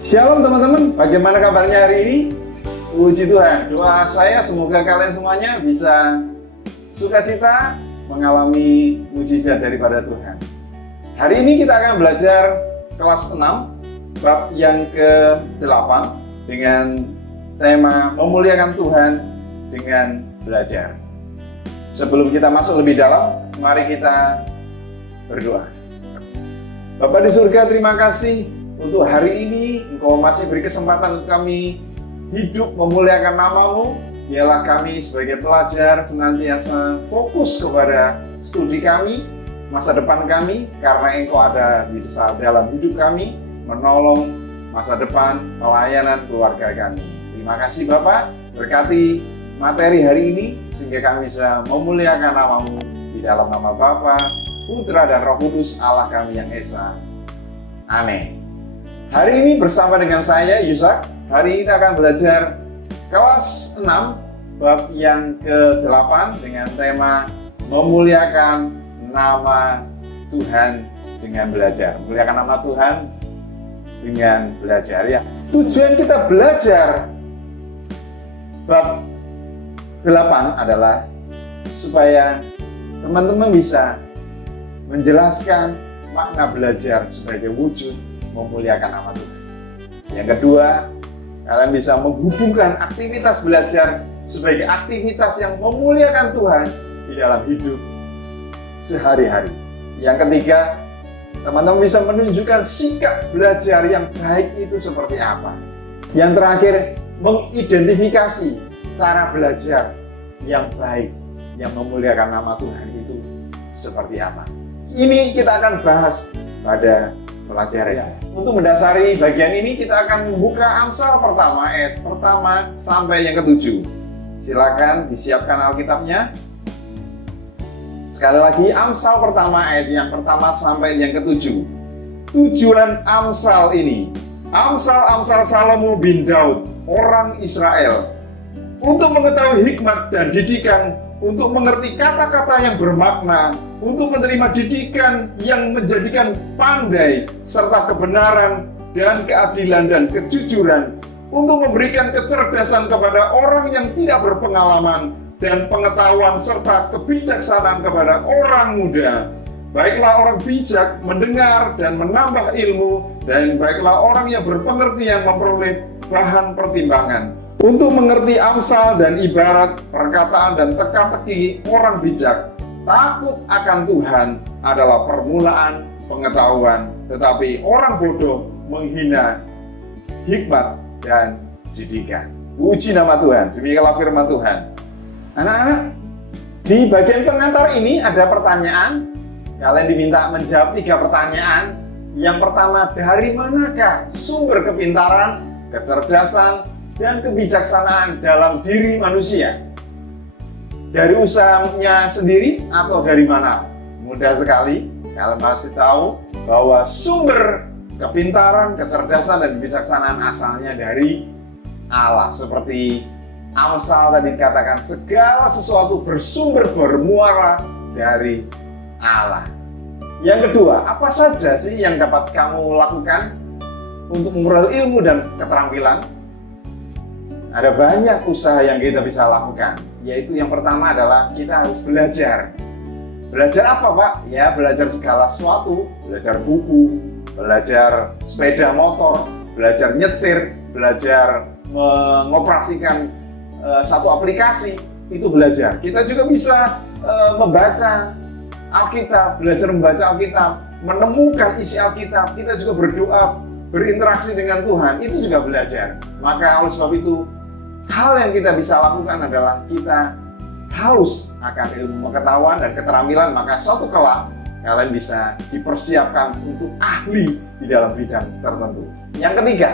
Shalom teman-teman, bagaimana kabarnya hari ini? Puji Tuhan, doa saya semoga kalian semuanya bisa sukacita mengalami mujizat daripada Tuhan. Hari ini kita akan belajar kelas 6, bab yang ke-8 dengan tema memuliakan Tuhan dengan belajar. Sebelum kita masuk lebih dalam, mari kita berdoa. Bapa di surga, terima kasih untuk hari ini Engkau masih beri kesempatan kami hidup memuliakan nama-Mu. Biarlah kami sebagai pelajar senantiasa fokus kepada studi kami, masa depan kami, karena Engkau ada di dalam hidup kami, menolong masa depan pelayanan keluarga kami. Terima kasih Bapak, berkati materi hari ini sehingga kami bisa memuliakan nama-Mu di dalam nama Bapa, Putra dan Roh Kudus Allah kami yang Esa. Amin. Hari ini bersama dengan saya, Yusak. Hari ini kita akan belajar kelas 6, bab yang ke-8 dengan tema memuliakan nama Tuhan dengan belajar. Memuliakan nama Tuhan dengan belajar. Ya, tujuan kita belajar bab 8 adalah supaya teman-teman bisa menjelaskan makna belajar sebagai wujud memuliakan nama Tuhan. Yang kedua, kalian bisa menghubungkan aktivitas belajar sebagai aktivitas yang memuliakan Tuhan di dalam hidup sehari-hari. Yang ketiga, teman-teman bisa menunjukkan sikap belajar yang baik itu seperti apa. Yang terakhir, mengidentifikasi cara belajar yang baik yang memuliakan nama Tuhan itu seperti apa. Ini kita akan bahas pada pelajaran. Untuk mendasari bagian ini kita akan membuka Amsal pertama, ayat pertama sampai yang ke-7. Silakan disiapkan Alkitabnya. Sekali lagi, Amsal pertama ayat yang pertama sampai yang ke-7. Tujuan Amsal ini, Amsal Salomo bin Daud, orang Israel, untuk mengetahui hikmat dan didikan, untuk mengerti kata-kata yang bermakna, untuk menerima didikan yang menjadikan pandai, serta kebenaran dan keadilan dan kejujuran, untuk memberikan kecerdasan kepada orang yang tidak berpengalaman, dan pengetahuan serta kebijaksanaan kepada orang muda. Baiklah orang bijak mendengar dan menambah ilmu, dan baiklah orang yang berpengertian memperoleh bahan pertimbangan. Untuk mengerti amsal dan ibarat, perkataan dan teka-teki orang bijak. Takut akan Tuhan adalah permulaan pengetahuan, tetapi orang bodoh menghina hikmat dan didikan. Puji nama Tuhan, demikianlah firman Tuhan. Anak-anak, di bagian pengantar ini ada pertanyaan. Kalian diminta menjawab 3 pertanyaan. Yang pertama, dari manakah sumber kepintaran, kecerdasan, dan kebijaksanaan dalam diri manusia? Dari usahanya sendiri atau dari mana? Mudah sekali, kalian pasti tahu bahwa sumber kepintaran, kecerdasan, dan kebijaksanaan asalnya dari Allah. Seperti Amsal tadi dikatakan, segala sesuatu bersumber bermuara dari Allah. Yang kedua, apa saja sih yang dapat kamu lakukan untuk memperoleh ilmu dan keterampilan? Ada banyak usaha yang kita bisa lakukan, yaitu yang pertama adalah kita harus belajar. Belajar apa Pak? Ya, belajar segala sesuatu, belajar buku, belajar sepeda motor, belajar nyetir, belajar mengoperasikan satu aplikasi, itu belajar. Kita juga bisa membaca Alkitab, belajar membaca Alkitab, menemukan isi Alkitab, kita juga berdoa, berinteraksi dengan Tuhan, itu juga belajar. Maka oleh sebab itu, hal yang kita bisa lakukan adalah kita haus akan ilmu pengetahuan dan keterampilan, maka suatu kelak kalian bisa dipersiapkan untuk ahli di dalam bidang tertentu. Yang ketiga,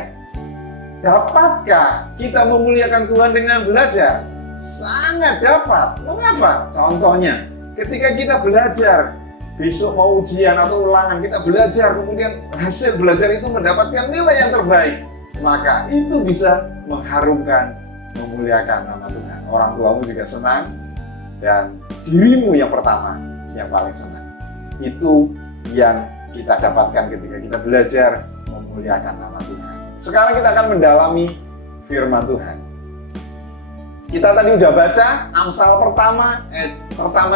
dapatkah kita memuliakan Tuhan dengan belajar? Sangat dapat. Mengapa? Contohnya, ketika kita belajar, besok mau ujian atau ulangan, kita belajar, kemudian hasil belajar itu mendapatkan nilai yang terbaik, maka itu bisa mengharumkan, memuliakan nama Tuhan. Orang tuamu juga senang, dan dirimu yang pertama yang paling senang. Itu yang kita dapatkan ketika kita belajar memuliakan nama Tuhan. Sekarang kita akan mendalami firman Tuhan. Kita tadi udah baca Amsal pertama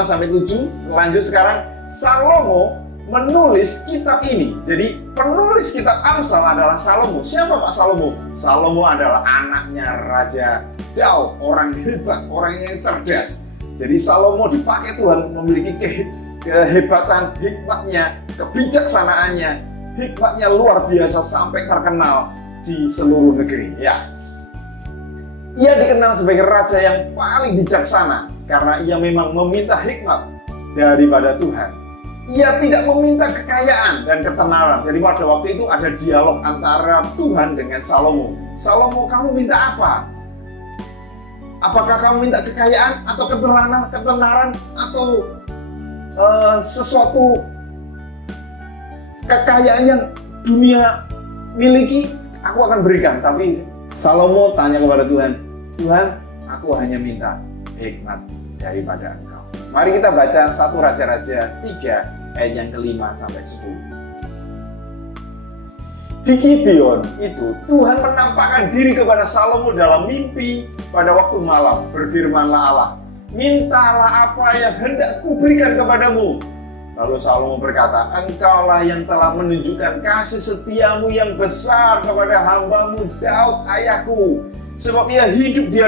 sampai 7. Lanjut sekarang, Salomo menulis kitab ini. Jadi penulis kitab Amsal adalah Salomo. Siapa Pak Salomo? Salomo adalah anaknya Raja Daud, orang hebat, orang yang cerdas. Jadi Salomo dipakai Tuhan memiliki kehebatan, hikmatnya, kebijaksanaannya, hikmatnya luar biasa sampai terkenal di seluruh negeri. Ya, ia dikenal sebagai raja yang paling bijaksana karena ia memang meminta hikmat daripada Tuhan. Ia tidak meminta kekayaan dan ketenaran. Jadi pada waktu itu ada dialog antara Tuhan dengan Salomo. Salomo, kamu minta apa? Apakah kamu minta kekayaan atau ketenaran atau sesuatu kekayaan yang dunia miliki? Aku akan berikan. Tapi Salomo tanya kepada Tuhan, Tuhan, aku hanya minta hikmat daripada Engkau. Mari kita baca 1 Raja-Raja 3 ayat yang ke-5 sampai 10. Di Gibeon itu Tuhan menampakkan diri kepada Salomo dalam mimpi pada waktu malam. Berfirmanlah Allah, mintalah apa yang hendak kuberikan kepadamu. Lalu Salomo berkata, Engkaulah yang telah menunjukkan kasih setiamu yang besar kepada hambamu Daud ayahku. Sebab ia hidup di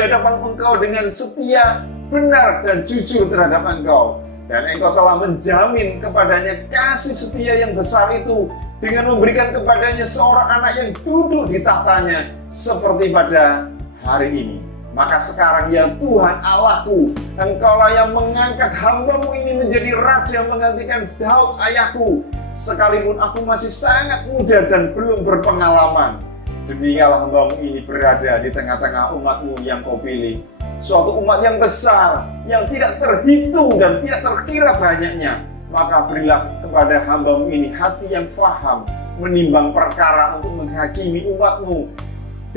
hadapan engkau dengan setia, benar dan jujur terhadap engkau. Dan engkau telah menjamin kepadanya kasih setia yang besar itu dengan memberikan kepadanya seorang anak yang duduk di tahtanya seperti pada hari ini. Maka sekarang ya Tuhan Allahku, Engkaulah yang mengangkat hambamu ini menjadi raja menggantikan Daud ayahku. Sekalipun aku masih sangat muda dan belum berpengalaman, demikianlah hambamu ini berada di tengah-tengah umatmu yang kau pilih. Suatu umat yang besar, yang tidak terhitung dan tidak terkira banyaknya. Maka berilah kepada hambamu ini hati yang faham, menimbang perkara untuk menghakimi umatmu,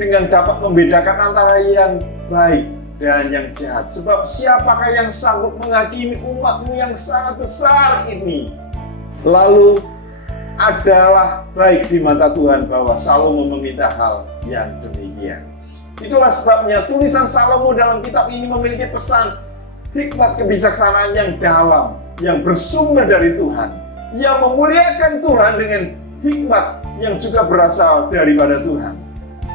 dengan dapat membedakan antara yang baik dan yang jahat. Sebab siapakah yang sanggup menghakimi umatmu yang sangat besar ini? Lalu adalah baik di mata Tuhan bahwa Salomo meminta hal yang demikian. Itulah sebabnya tulisan Salomo dalam kitab ini memiliki pesan hikmat kebijaksanaan yang dalam, yang bersumber dari Tuhan, yang memuliakan Tuhan dengan hikmat yang juga berasal daripada Tuhan.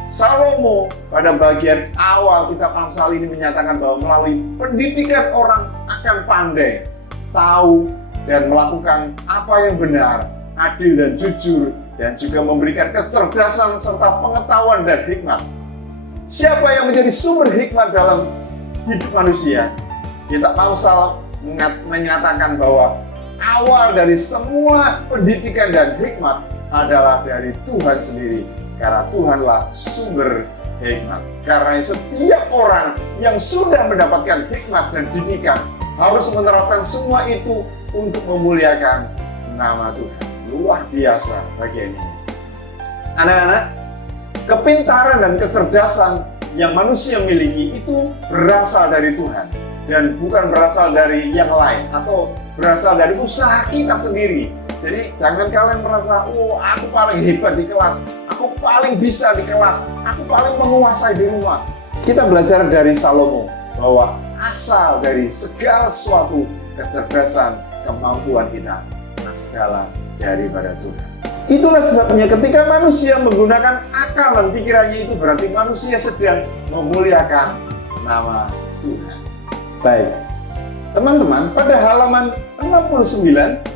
Salomo pada bagian awal kitab Amsal ini menyatakan bahwa melalui pendidikan orang akan pandai, tahu dan melakukan apa yang benar, adil dan jujur, dan juga memberikan kecerdasan serta pengetahuan dan hikmat. Siapa yang menjadi sumber hikmat dalam hidup manusia? Kitab Amsal menyatakan bahwa awal dari semua pendidikan dan hikmat adalah dari Tuhan sendiri. Karena Tuhanlah sumber hikmat. Karena setiap orang yang sudah mendapatkan hikmat dan didikan harus menerapkan semua itu untuk memuliakan nama Tuhan. Luar biasa bagian ini. Anak-anak, kepintaran dan kecerdasan yang manusia miliki itu berasal dari Tuhan dan bukan berasal dari yang lain atau berasal dari usaha kita sendiri. Jadi jangan kalian merasa, oh aku paling hebat di kelas, aku paling bisa di kelas, aku paling menguasai di rumah. Kita belajar dari Salomo bahwa asal dari segala sesuatu kecerdasan, kemampuan kita adalah daripada Tuhan. Itulah sebabnya ketika manusia menggunakan akal dan pikirannya itu berarti manusia sedang memuliakan nama Tuhan. Baik, teman-teman, pada halaman 69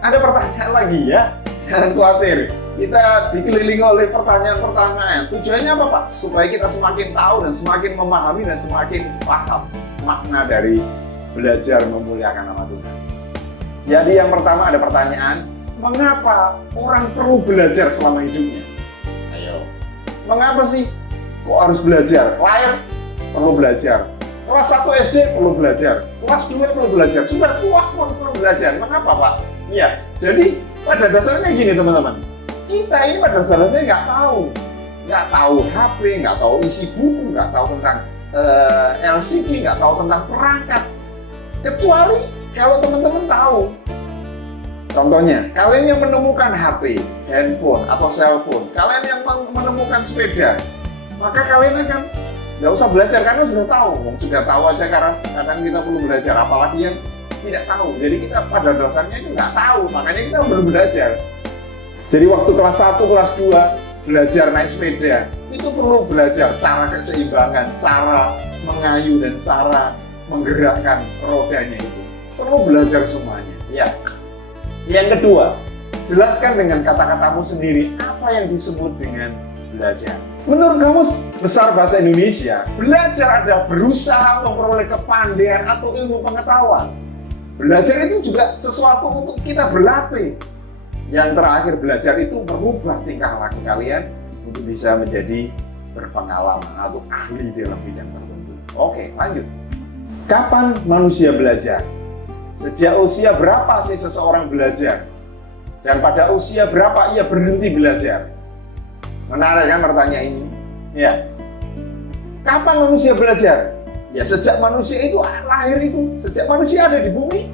ada pertanyaan lagi ya. Jangan khawatir, kita dikelilingi oleh pertanyaan-pertanyaan. Tujuannya apa Pak? Supaya kita semakin tahu dan semakin memahami dan semakin paham makna dari belajar memuliakan nama Tuhan. Jadi yang pertama ada pertanyaan, mengapa orang perlu belajar selama hidupnya? Ayo, mengapa sih kok harus belajar? Lahir perlu belajar, kelas 1 SD perlu belajar, kelas 2 perlu belajar, sudah tua pun perlu belajar. Mengapa Pak? Ya, jadi pada dasarnya gini teman-teman, kita ini pada dasarnya nggak tahu HP, nggak tahu isi buku, nggak tahu tentang LCD, nggak tahu tentang perangkat. Kecuali kalau teman-teman tahu Contohnya, kalian yang menemukan HP, handphone, atau cellphone, kalian yang menemukan sepeda, maka kalian akan nggak usah belajar karena sudah tahu. Sudah tahu aja, karena kadang kita perlu belajar, apalagi yang tidak tahu. Jadi kita pada dasarnya itu nggak tahu, makanya kita perlu belajar. Jadi waktu kelas 1, kelas 2 belajar naik sepeda, itu perlu belajar cara keseimbangan, cara mengayuh dan cara menggerakkan rodanya itu. Perlu belajar semuanya. Ya. Yang kedua, jelaskan dengan kata-katamu sendiri apa yang disebut dengan belajar. Menurut Kamus Besar Bahasa Indonesia, belajar adalah berusaha memperoleh kepandaian atau ilmu pengetahuan. Belajar itu juga sesuatu untuk kita berlatih. Yang terakhir, belajar itu merubah tingkah laku kalian untuk bisa menjadi berpengalaman atau ahli dalam bidang tertentu. Oke, lanjut. Kapan manusia belajar? Sejak usia berapa sih seseorang belajar? Dan pada usia berapa ia berhenti belajar? Menarik kan pertanyaan ini? Ya. Kapan manusia belajar? Ya sejak manusia itu lahir itu. Sejak manusia ada di bumi,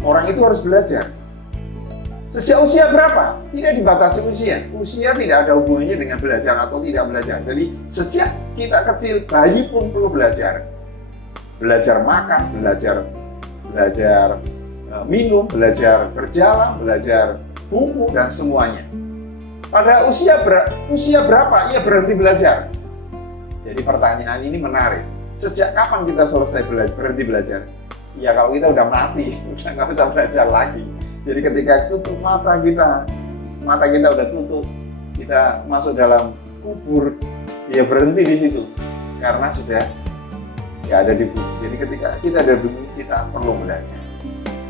orang itu harus belajar. Sejak usia berapa? Tidak dibatasi usia. Usia tidak ada hubungannya dengan belajar atau tidak belajar. Jadi sejak kita kecil, bayi pun perlu belajar. Belajar makan, belajar minum, belajar berjalan, belajar buku, dan semuanya. Pada usia berapa ia berhenti belajar? Jadi pertanyaan ini menarik. Sejak kapan kita selesai berhenti belajar? Ya kalau kita udah mati, udah nggak bisa belajar lagi. Jadi ketika tutup mata kita udah tutup, kita masuk dalam kubur, dia berhenti di situ karena sudah nggak ada di bumi. Jadi ketika kita ada di bumi, kita perlu belajar.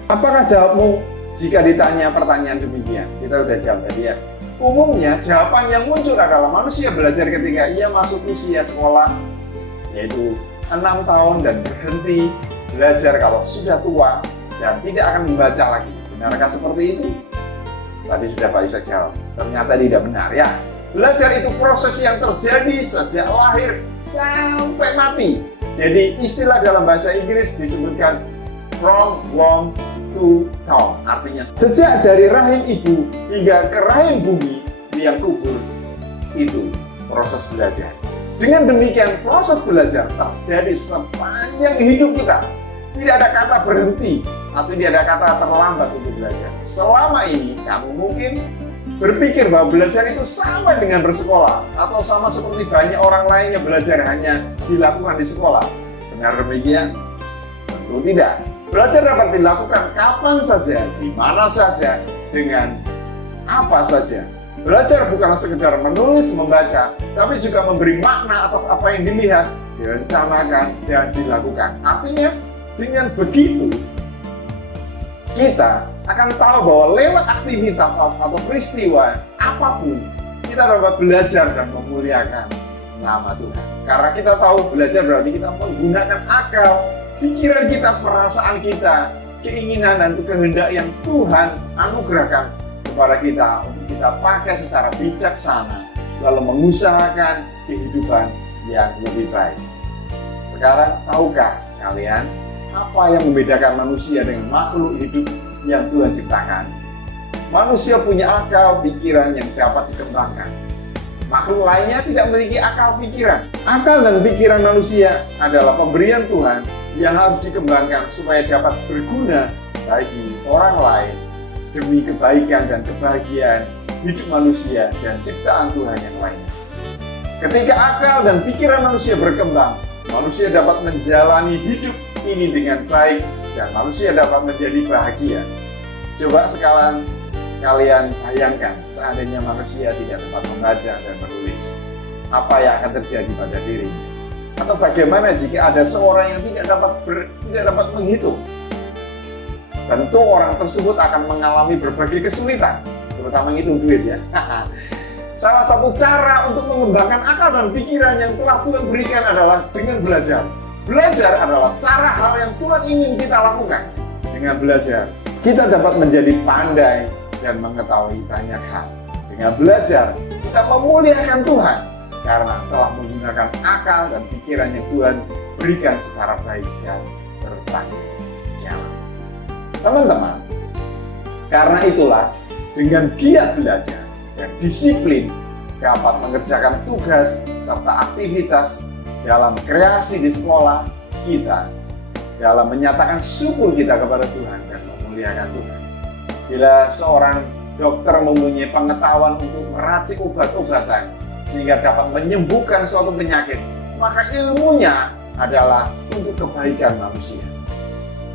Apakah jawabmu jika ditanya pertanyaan demikian? Kita udah jawab tadi ya. Umumnya jawaban yang muncul adalah manusia belajar ketika ia masuk usia sekolah, yaitu 6 tahun, dan berhenti belajar kalau sudah tua dan tidak akan membaca lagi. Benarkah seperti itu? Tadi sudah Pak Yusek jawab. Ternyata tidak benar ya. Belajar itu proses yang terjadi sejak lahir sampai mati. Jadi istilah dalam bahasa Inggris disebutkan from womb to tomb. Artinya sejak dari rahim ibu hingga ke rahim bumi yang kubur, itu proses belajar. Dengan demikian proses belajar terjadi sepanjang hidup kita. Tidak ada kata berhenti atau tidak ada kata terlambat untuk belajar. Selama ini kamu mungkin berpikir bahwa belajar itu sama dengan bersekolah atau sama seperti banyak orang lain yang belajar hanya dilakukan di sekolah. Benar demikian? Tentu tidak. Belajar dapat dilakukan kapan saja, di mana saja, dengan apa saja. Belajar bukanlah sekedar menulis, membaca, tapi juga memberi makna atas apa yang dilihat, direncanakan, dan dilakukan. Artinya, dengan begitu, kita akan tahu bahwa lewat aktivitas atau peristiwa apapun, kita dapat belajar dan memuliakan nama Tuhan. Karena kita tahu belajar berarti kita menggunakan akal, pikiran kita, perasaan kita, keinginan dan kehendak yang Tuhan anugerahkan kepada kita untuk kita pakai secara bijaksana, lalu mengusahakan kehidupan yang lebih baik. Sekarang tahukah kalian apa yang membedakan manusia dengan makhluk hidup yang Tuhan ciptakan? Manusia punya akal pikiran yang dapat dikembangkan. Makhluk lainnya tidak memiliki akal pikiran. Akal dan pikiran manusia adalah pemberian Tuhan yang harus dikembangkan supaya dapat berguna bagi orang lain demi kebaikan dan kebahagiaan hidup manusia dan ciptaan Tuhan yang lainnya. Ketika akal dan pikiran manusia berkembang, manusia dapat menjalani hidup ini dengan baik dan manusia dapat menjadi bahagia. Coba sekarang kalian bayangkan seandainya manusia tidak dapat membaca dan menulis, apa yang akan terjadi pada dirinya? Atau bagaimana jika ada seorang yang tidak dapat menghitung? Tentu orang tersebut akan mengalami berbagai kesulitan, terutama menghitung duit ya. Salah satu cara untuk mengembangkan akal dan pikiran yang telah Tuhan berikan adalah dengan belajar. Belajar adalah cara hal yang Tuhan ingin kita lakukan. Dengan belajar, kita dapat menjadi pandai dan mengetahui banyak hal. Dengan belajar, kita memuliakan Tuhan karena telah menggunakan akal dan pikiran yang Tuhan berikan secara baik dan bertanggung jawab. Teman-teman, Karena itulah, dengan giat belajar dan disiplin dapat mengerjakan tugas serta aktivitas dalam kreasi di sekolah kita, dalam menyatakan syukur kita kepada Tuhan dan memuliakan Tuhan. Bila seorang dokter mempunyai pengetahuan untuk meracik obat-obatan sehingga dapat menyembuhkan suatu penyakit, maka ilmunya adalah untuk kebaikan manusia.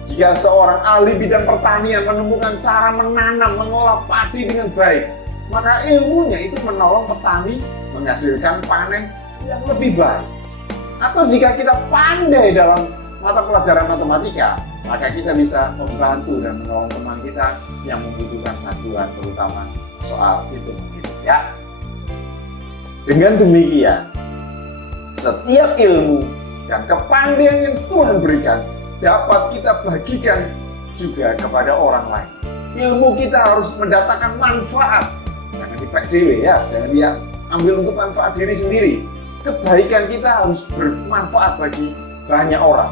Jika seorang ahli bidang pertanian menemukan cara menanam, mengolah padi dengan baik, maka ilmunya itu menolong petani menghasilkan panen yang lebih baik. Atau jika kita pandai dalam mata pelajaran matematika, maka kita bisa membantu dan menolong teman kita yang membutuhkan bantuan, terutama soal hitung-hitung, ya. Dengan demikian, setiap ilmu dan kepandaian yang Tuhan berikan dapat kita bagikan juga kepada orang lain. Ilmu kita harus mendatangkan manfaat, jangan dipek ya, jangan dia ambil untuk manfaat diri sendiri. Kebaikan kita harus bermanfaat bagi banyak orang.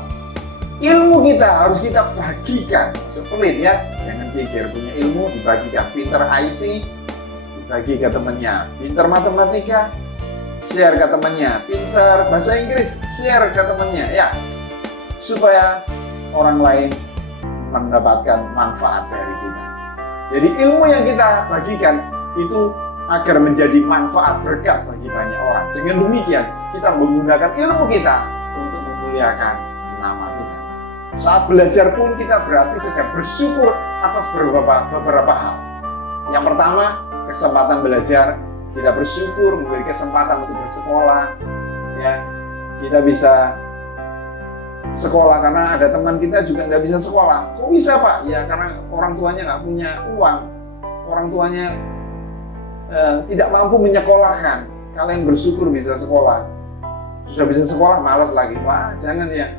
Ilmu kita harus kita bagikan, pelit ya, jangan pikir punya ilmu dibagikan. Pinter IT dibagi ke temannya, pinter matematika share ke temannya, pinter bahasa Inggris share ke temannya, ya, supaya orang lain mendapatkan manfaat dari kita. Jadi ilmu yang kita bagikan itu agar menjadi manfaat berkat bagi banyak orang. Dengan demikian kita menggunakan ilmu kita untuk memuliakan nama Tuhan. Saat belajar pun kita berarti sedang bersyukur atas beberapa hal. Yang pertama, kesempatan belajar. Kita bersyukur memiliki kesempatan untuk bersekolah, ya. Kita bisa sekolah karena ada teman kita juga nggak bisa sekolah. Kok bisa, Pak? Ya karena orang tuanya nggak punya uang, orang tuanya tidak mampu menyekolahkan. Kalian bersyukur bisa sekolah. Sudah bisa sekolah, malas lagi. Wah, jangan ya.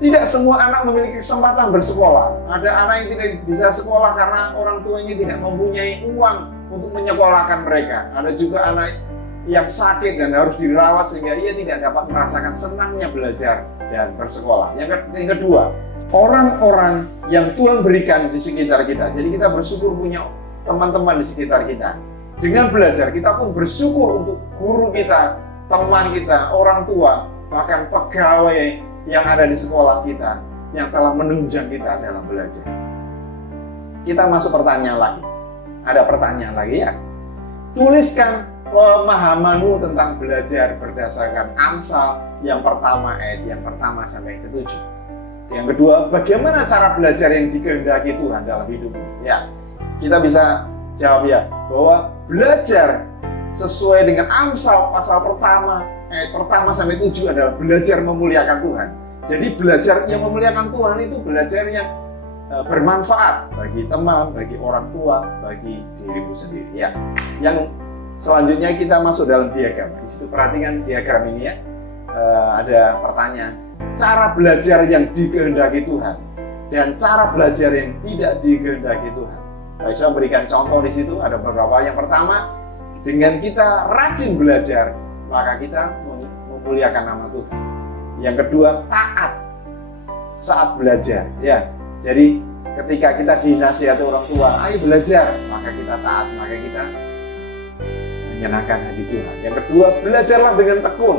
Tidak semua anak memiliki kesempatan bersekolah. Ada anak yang tidak bisa sekolah karena orang tuanya tidak mempunyai uang untuk menyekolahkan mereka. Ada juga anak yang sakit dan harus dirawat sehingga ia tidak dapat merasakan senangnya belajar dan bersekolah. Yang kedua, orang-orang yang Tuhan berikan di sekitar kita. Jadi kita bersyukur punya teman-teman di sekitar kita. Dengan belajar, kita pun bersyukur untuk guru kita, teman kita, orang tua, bahkan pegawai yang ada di sekolah kita yang telah menunjang kita dalam belajar. Kita masuk pertanyaan lagi. Ada pertanyaan lagi ya. Tuliskan pemahamanmu tentang belajar berdasarkan Amsal yang pertama ayat yang pertama sampai ke-7. Yang kedua, bagaimana cara belajar yang dikehendaki Tuhan dalam hidupmu? Ya, kita bisa jawab ya bahwa belajar sesuai dengan Amsal pasal pertama ayat pertama sampai 7 adalah belajar memuliakan Tuhan. Jadi belajar yang memuliakan Tuhan itu belajar yang bermanfaat bagi teman, bagi orang tua, bagi dirimu sendiri. Ya. Yang selanjutnya kita masuk dalam diagram. Di situ perhatikan diagram ini ya. Ada pertanyaan. Cara belajar yang dikehendaki Tuhan dan cara belajar yang tidak dikehendaki Tuhan. Saya berikan contoh di situ. Ada beberapa. Yang pertama, dengan kita rajin belajar, maka kita memuliakan nama Tuhan. Yang kedua, taat saat belajar. Ya. Jadi ketika kita dinasihati orang tua, ayo belajar, maka kita taat, maka kita menyenangkan hati Tuhan. Yang kedua, belajarlah dengan tekun.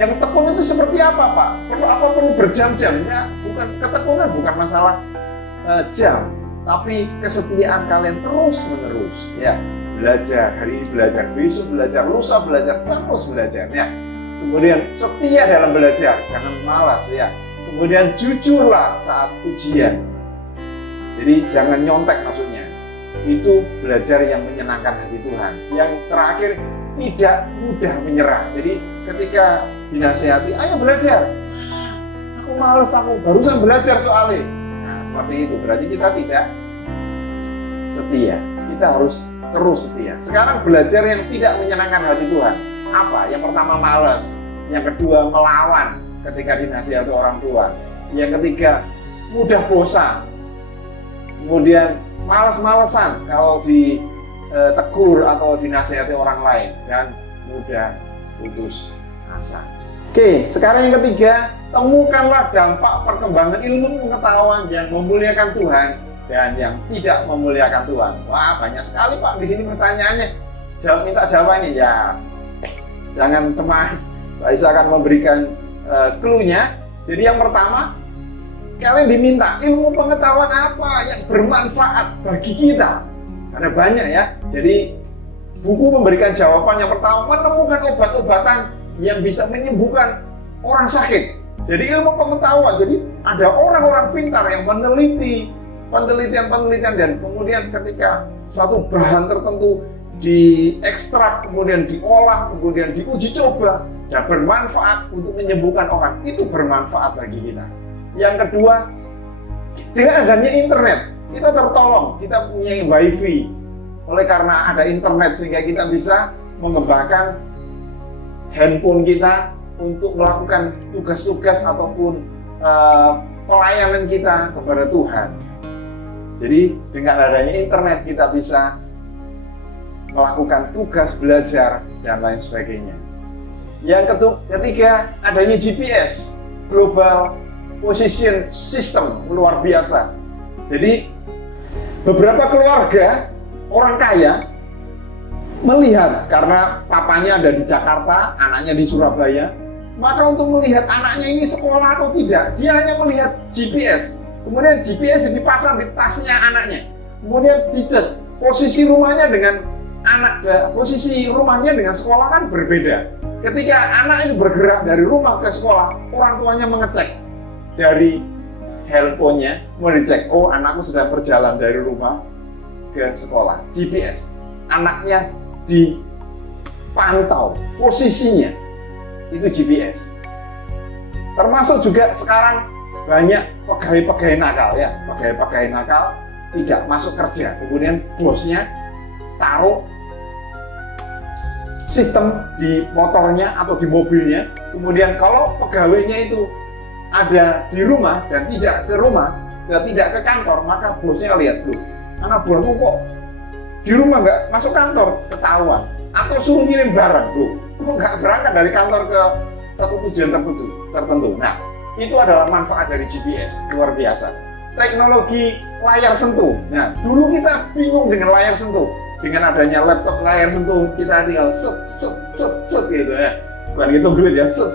Yang tekun itu seperti apa, Pak? Perlu berjam-jam? Ya, bukan ketekunan, bukan masalah jam, tapi kesetiaan kalian terus-menerus. Ya, belajar hari ini belajar, besok belajar, lusa belajar, terus belajar. Ya. Kemudian setia dalam belajar, jangan malas ya. Kemudian jujurlah saat ujian. Jadi jangan nyontek maksudnya. Itu belajar yang menyenangkan hati Tuhan. Yang terakhir, tidak mudah menyerah. Jadi ketika dinasihati, ayo belajar. Aku malas, aku barusan belajar soalnya. Nah seperti itu, berarti kita tidak setia. Kita harus terus setia. Sekarang belajar yang tidak menyenangkan hati Tuhan. Apa? Yang pertama malas. Yang kedua melawan ketika dinasihati orang tua. Yang ketiga mudah bosan. Kemudian malas-malesan kalau ditegur atau dinasihati orang lain dan mudah putus asa. Oke, sekarang yang ketiga, temukanlah dampak perkembangan ilmu pengetahuan yang memuliakan Tuhan dan yang tidak memuliakan Tuhan? Wah, banyak sekali Pak di sini pertanyaannya. Minta jawabannya ya. Jangan cemas, Pak Isa akan memberikan clue-nya. Jadi yang pertama, kalian diminta ilmu pengetahuan apa yang bermanfaat bagi kita. Ada banyak ya. Jadi buku memberikan jawaban. Yang pertama, menemukan obat-obatan yang bisa menyembuhkan orang sakit. Jadi ilmu pengetahuan. Jadi ada orang-orang pintar yang meneliti penelitian-penelitian, dan kemudian ketika satu bahan tertentu diekstrak, kemudian diolah, kemudian diuji coba dan bermanfaat untuk menyembuhkan orang, itu bermanfaat bagi kita. Yang kedua, dengan adanya internet, kita tertolong, kita punya wifi. Oleh karena ada internet sehingga kita bisa mengembangkan handphone kita untuk melakukan tugas-tugas ataupun pelayanan kita kepada Tuhan. Jadi dengan adanya internet kita bisa melakukan tugas belajar dan lain sebagainya. Yang ketiga, adanya GPS, Global Position System, luar biasa. Jadi beberapa keluarga orang kaya melihat, karena papanya ada di Jakarta, anaknya di Surabaya, maka untuk melihat anaknya ini sekolah atau tidak, dia hanya melihat GPS. Kemudian GPS dipasang di tasnya anaknya, kemudian dicek posisi rumahnya dengan sekolah kan berbeda. Ketika anak ini bergerak dari rumah ke sekolah, orang tuanya mengecek dari handphonenya, mau dicek, oh anakku sedang berjalan dari rumah ke sekolah. GPS, anaknya dipantau posisinya, itu GPS. Termasuk juga sekarang banyak pegawai-pegawai nakal ya, pegawai-pegawai nakal tidak masuk kerja, kemudian bosnya taruh sistem di motornya atau di mobilnya, kemudian kalau pegawainya itu ada di rumah dan tidak ke kantor, maka bosnya lihat, loh, anak buahku kok di rumah nggak masuk kantor, ketahuan. Atau suruh ngirim barang, loh, kok nggak berangkat dari kantor ke satu tujuan tertentu. Nah, itu adalah manfaat dari GPS, luar biasa. Teknologi layar sentuh. Nah, dulu kita bingung dengan layar sentuh. Dengan adanya laptop layar sentuh, kita tinggal set gitu ya. Bukan hitung duit ya, set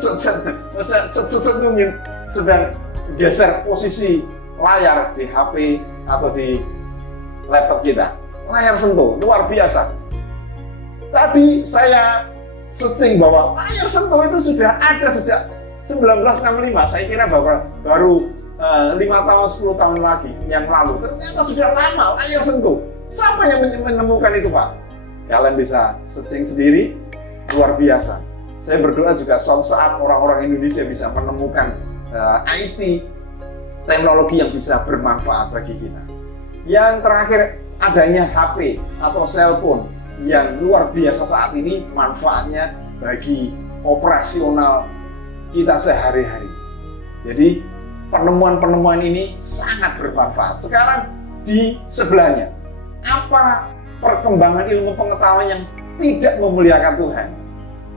sedang geser posisi layar di HP atau di laptop kita. Layar sentuh, luar biasa. Tadi saya searching bahwa layar sentuh itu sudah ada sejak 1965. Saya kira bahwa baru 5 tahun, 10 tahun lagi yang lalu. Ternyata sudah lama layar sentuh. Siapa yang menemukan itu, Pak? Kalian bisa searching sendiri, luar biasa. Saya berdoa juga suatu saat orang-orang Indonesia bisa menemukan IT, teknologi yang bisa bermanfaat bagi kita. Yang terakhir, adanya HP atau cellphone yang luar biasa saat ini manfaatnya bagi operasional kita sehari-hari. Jadi penemuan-penemuan ini sangat bermanfaat. Sekarang di sebelahnya, apa perkembangan ilmu pengetahuan yang tidak memuliakan Tuhan?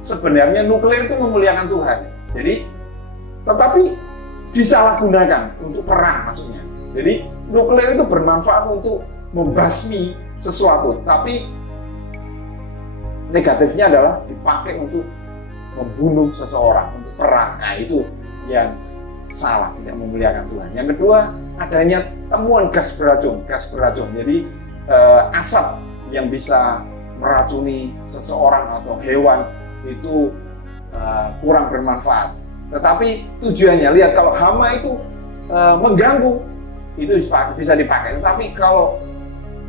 Sebenarnya nuklir itu memuliakan Tuhan. Jadi, tetapi disalahgunakan untuk perang maksudnya. Jadi nuklir itu bermanfaat untuk membasmi sesuatu, tapi negatifnya adalah dipakai untuk membunuh seseorang, untuk perang. Nah, itu yang salah, tidak memuliakan Tuhan. Yang kedua, adanya temuan gas beracun. Jadi asap yang bisa meracuni seseorang atau hewan itu kurang bermanfaat. Tetapi tujuannya, lihat, kalau hama itu mengganggu, itu bisa dipakai. Tetapi kalau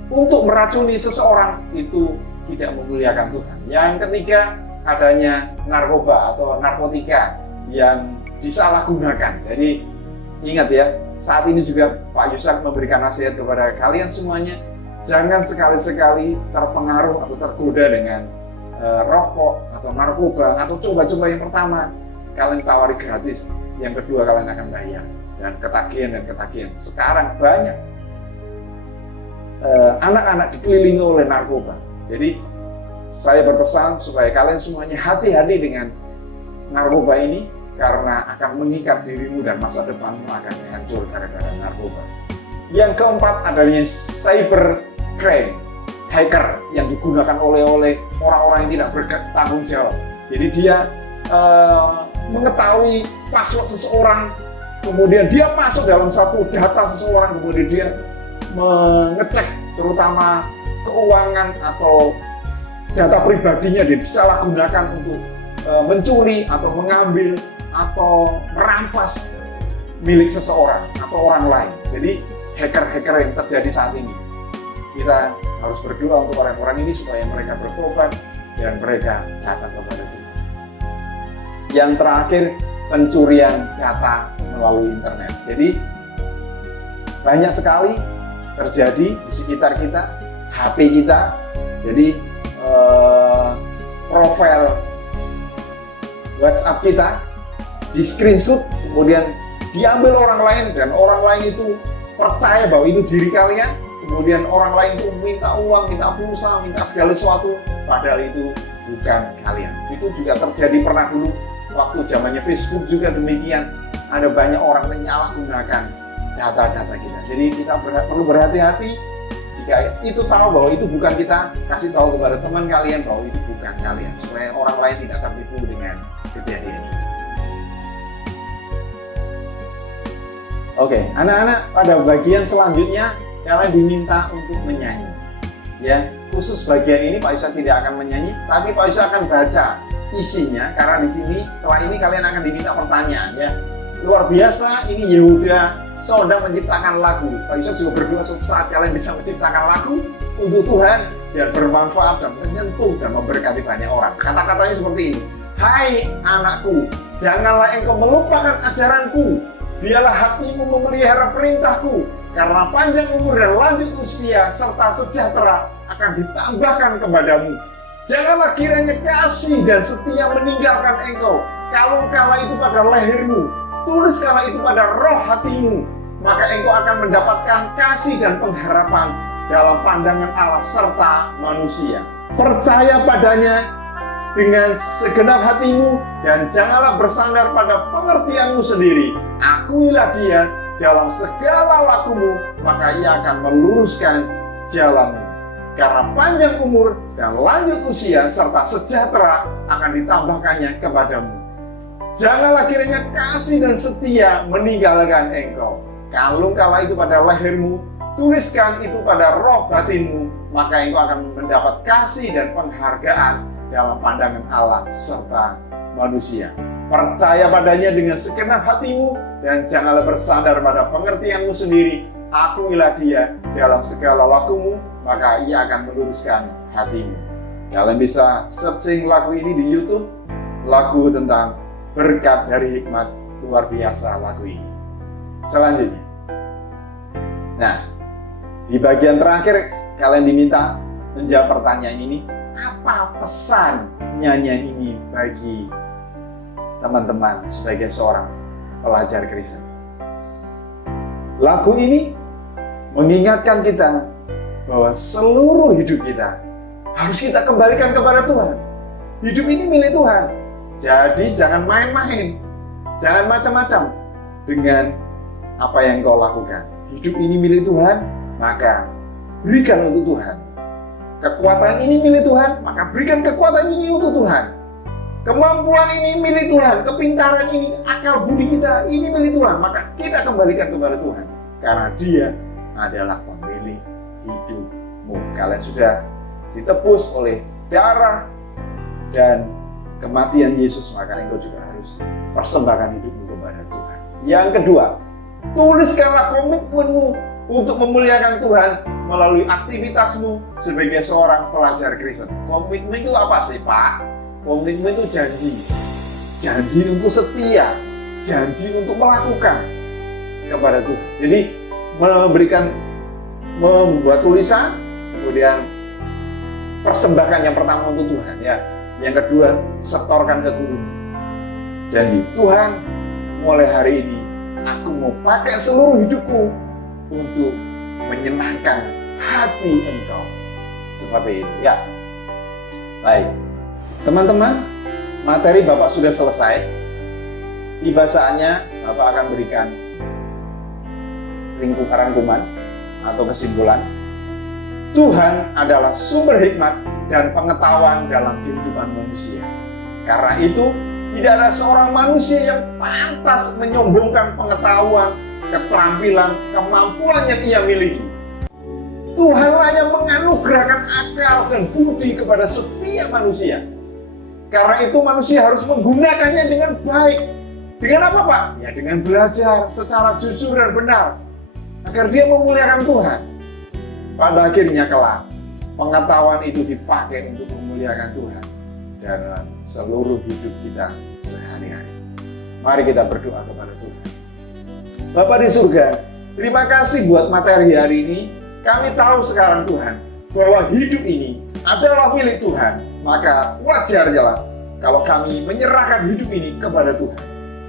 untuk meracuni seseorang, itu tidak memuliakan Tuhan. Yang ketiga, adanya narkoba atau narkotika yang disalahgunakan. Jadi ingat ya, saat ini juga Pak Yusak memberikan nasihat kepada kalian semuanya, jangan sekali-sekali terpengaruh atau tergoda dengan rokok atau narkoba, atau coba-coba yang pertama kalian tawari gratis, yang kedua kalian akan bayar, dan ketagihan. Sekarang banyak anak-anak dikelilingi oleh narkoba. Jadi saya berpesan supaya kalian semuanya hati-hati dengan narkoba ini, karena akan mengikat dirimu dan masa depanmu akan hancur gara-gara narkoba. Yang keempat adanya cybercrime, hacker yang digunakan oleh orang-orang yang tidak bertanggung jawab. Jadi dia mengetahui password seseorang, kemudian dia masuk dalam satu data seseorang, kemudian dia mengecek terutama keuangan atau data pribadinya, dia disalahgunakan untuk mencuri atau mengambil atau merampas milik seseorang atau orang lain. Jadi hacker-hacker yang terjadi saat ini, kita harus berdoa untuk orang-orang ini supaya mereka bertobat dan mereka datang kepada Tuhan. Yang terakhir, pencurian data melalui internet. Jadi banyak sekali terjadi di sekitar kita, HP kita. Jadi profil WhatsApp kita di screenshot, kemudian diambil orang lain, dan orang lain itu percaya bahwa itu diri kalian, kemudian orang lain itu minta uang, minta pulsa, minta segala sesuatu, padahal itu bukan kalian. Itu juga terjadi pernah dulu waktu zamannya Facebook juga demikian. Ada banyak orang yang menyalahgunakan data-data kita. Jadi kita perlu berhati-hati. Jika itu tahu bahwa itu bukan kita, kasih tahu kepada teman kalian bahwa itu bukan kalian, supaya orang lain tidak tertipu dengan kejadian ini. Oke, anak-anak, pada bagian selanjutnya kalian diminta untuk menyanyi. Ya, khusus bagian ini Pak Yusuf tidak akan menyanyi, tapi Pak Yusuf akan baca isinya, karena di sini setelah ini kalian akan diminta pertanyaan. Ya, luar biasa, ini Yehuda sedang menciptakan lagu. Pak Yusuf juga berdoa suatu saat kalian bisa menciptakan lagu untuk Tuhan dan bermanfaat dan menyentuh dan memberkati banyak orang. Kata-katanya seperti ini: hai anakku, janganlah engkau melupakan ajaranku, biarlah hatimu memelihara perintahku, karena panjang umur dan lanjut usia serta sejahtera akan ditambahkan kepadamu. Janganlah kiranya kasih dan setia meninggalkan engkau, kalungkanlah itu pada lehermu, tuliskanlah itu pada roh hatimu, maka engkau akan mendapatkan kasih dan pengharapan dalam pandangan Allah serta manusia. Percaya padanya dengan segenap hatimu dan janganlah bersandar pada pengertianmu sendiri. Akuilah dia dalam segala lakumu, maka ia akan meluruskan jalanmu. Karena panjang umur dan lanjut usia serta sejahtera akan ditambahkannya kepadamu. Janganlah kiranya kasih dan setia meninggalkan engkau. Kalungkanlah itu pada lehermu, tuliskan itu pada roh batinmu, maka engkau akan mendapat kasih dan penghargaan dalam pandangan Allah serta manusia. Percaya padanya dengan segenap hatimu dan janganlah bersandar pada pengertianmu sendiri. Akuilah dia dalam segala lakumu, maka ia akan meluruskan hatimu. Kalian bisa searching lagu ini di YouTube, lagu tentang berkat dari hikmat luar biasa lagu ini. Selanjutnya, nah di bagian terakhir kalian diminta menjawab pertanyaan ini. Apa pesan nyanyian ini bagi teman-teman sebagai seorang pelajar Kristen? Lagu ini mengingatkan kita bahwa seluruh hidup kita harus kita kembalikan kepada Tuhan. Hidup ini milik Tuhan. Jadi jangan main-main, jangan macam-macam dengan apa yang kau lakukan. Hidup ini milik Tuhan, maka berikan untuk Tuhan. Kekuatan ini milik Tuhan, maka berikan kekuatan ini untuk Tuhan. Kemampuan ini milik Tuhan, kepintaran ini, akal budi kita ini milik Tuhan, maka kita kembalikan kepada Tuhan. Karena Dia adalah pemilik hidupmu. Kalian sudah ditebus oleh darah dan kematian Yesus, maka engkau juga harus persembahkan hidupmu kepada Tuhan. Yang kedua, tuliskanlah komitmenmu untuk memuliakan Tuhan melalui aktivitasmu sebagai seorang pelajar Kristen. Komitmen itu apa sih, Pak? Komitmen itu janji. Janji untuk setia, janji untuk melakukan kepada Tuhan. Jadi membuat tulisan, kemudian persembahkan yang pertama untuk Tuhan, ya. Yang kedua, setorkan ke guru. Janji, Tuhan, mulai hari ini aku mau pakai seluruh hidupku untuk menyenangkan hati engkau. Seperti itu, ya. Baik, teman-teman, materi Bapak sudah selesai. Tiba saatnya Bapak akan berikan rangkuman atau kesimpulan, Tuhan adalah sumber hikmat dan pengetahuan dalam kehidupan manusia. Karena itu, tidak ada seorang manusia yang pantas menyombongkan pengetahuan, keterampilan, kemampuan yang ia miliki. Tuhanlah yang menganugerahkan akal dan budi kepada setiap manusia. Karena itu manusia harus menggunakannya dengan baik. Dengan apa, Pak? Ya dengan belajar secara jujur dan benar, agar dia memuliakan Tuhan. Pada akhirnya kelak, pengetahuan itu dipakai untuk memuliakan Tuhan dalam seluruh hidup kita sehari-hari. Mari kita berdoa kepada Tuhan. Bapa di surga, terima kasih buat materi hari ini. Kami tahu sekarang Tuhan, bahwa hidup ini adalah milik Tuhan. Maka wajarnya kalau kami menyerahkan hidup ini kepada Tuhan.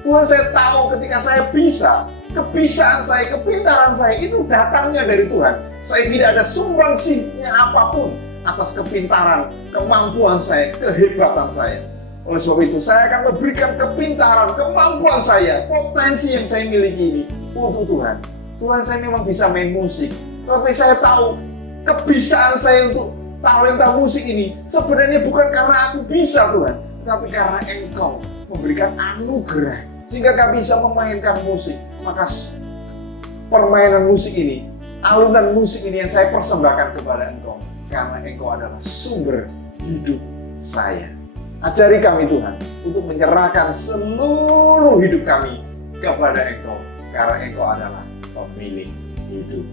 Tuhan, saya tahu ketika saya bisa, kebisaan saya, kepintaran saya itu datangnya dari Tuhan. Saya tidak ada sumbangsihnya apapun atas kepintaran, kemampuan saya, kehebatan saya. Oleh sebab itu, saya akan memberikan kepintaran, kemampuan saya, potensi yang saya miliki ini untuk Tuhan. Tuhan, saya memang bisa main musik, tapi saya tahu kebisaan saya untuk talenta musik ini sebenarnya bukan karena aku bisa, Tuhan, tapi karena Engkau memberikan anugerah sehingga kami bisa memainkan musik. Maka permainan musik ini, alunan musik ini yang saya persembahkan kepada Engkau, karena Engkau adalah sumber hidup saya. Ajari kami Tuhan untuk menyerahkan seluruh hidup kami kepada Engkau, karena Engkau adalah pemilik hidup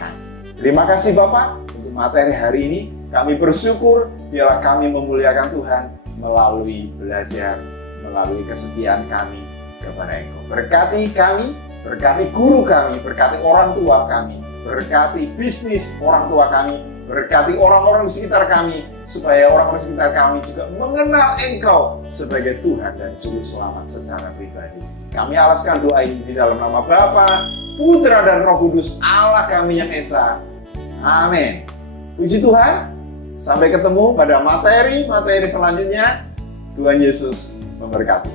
kami. Terima kasih Bapak untuk materi hari ini. Kami bersyukur biarlah kami memuliakan Tuhan melalui belajar, melalui kesetiaan kami kepada Engkau. Berkati kami, berkati guru kami, berkati orang tua kami, berkati bisnis orang tua kami, berkati orang-orang di sekitar kami, supaya orang-orang di sekitar kami juga mengenal Engkau sebagai Tuhan dan Juru Selamat secara pribadi. Kami alaskan doa ini di dalam nama Bapa, Putra dan Roh Kudus, Allah kami yang Esa. Amin. Puji Tuhan. Sampai ketemu pada materi-materi selanjutnya. Tuhan Yesus memberkati.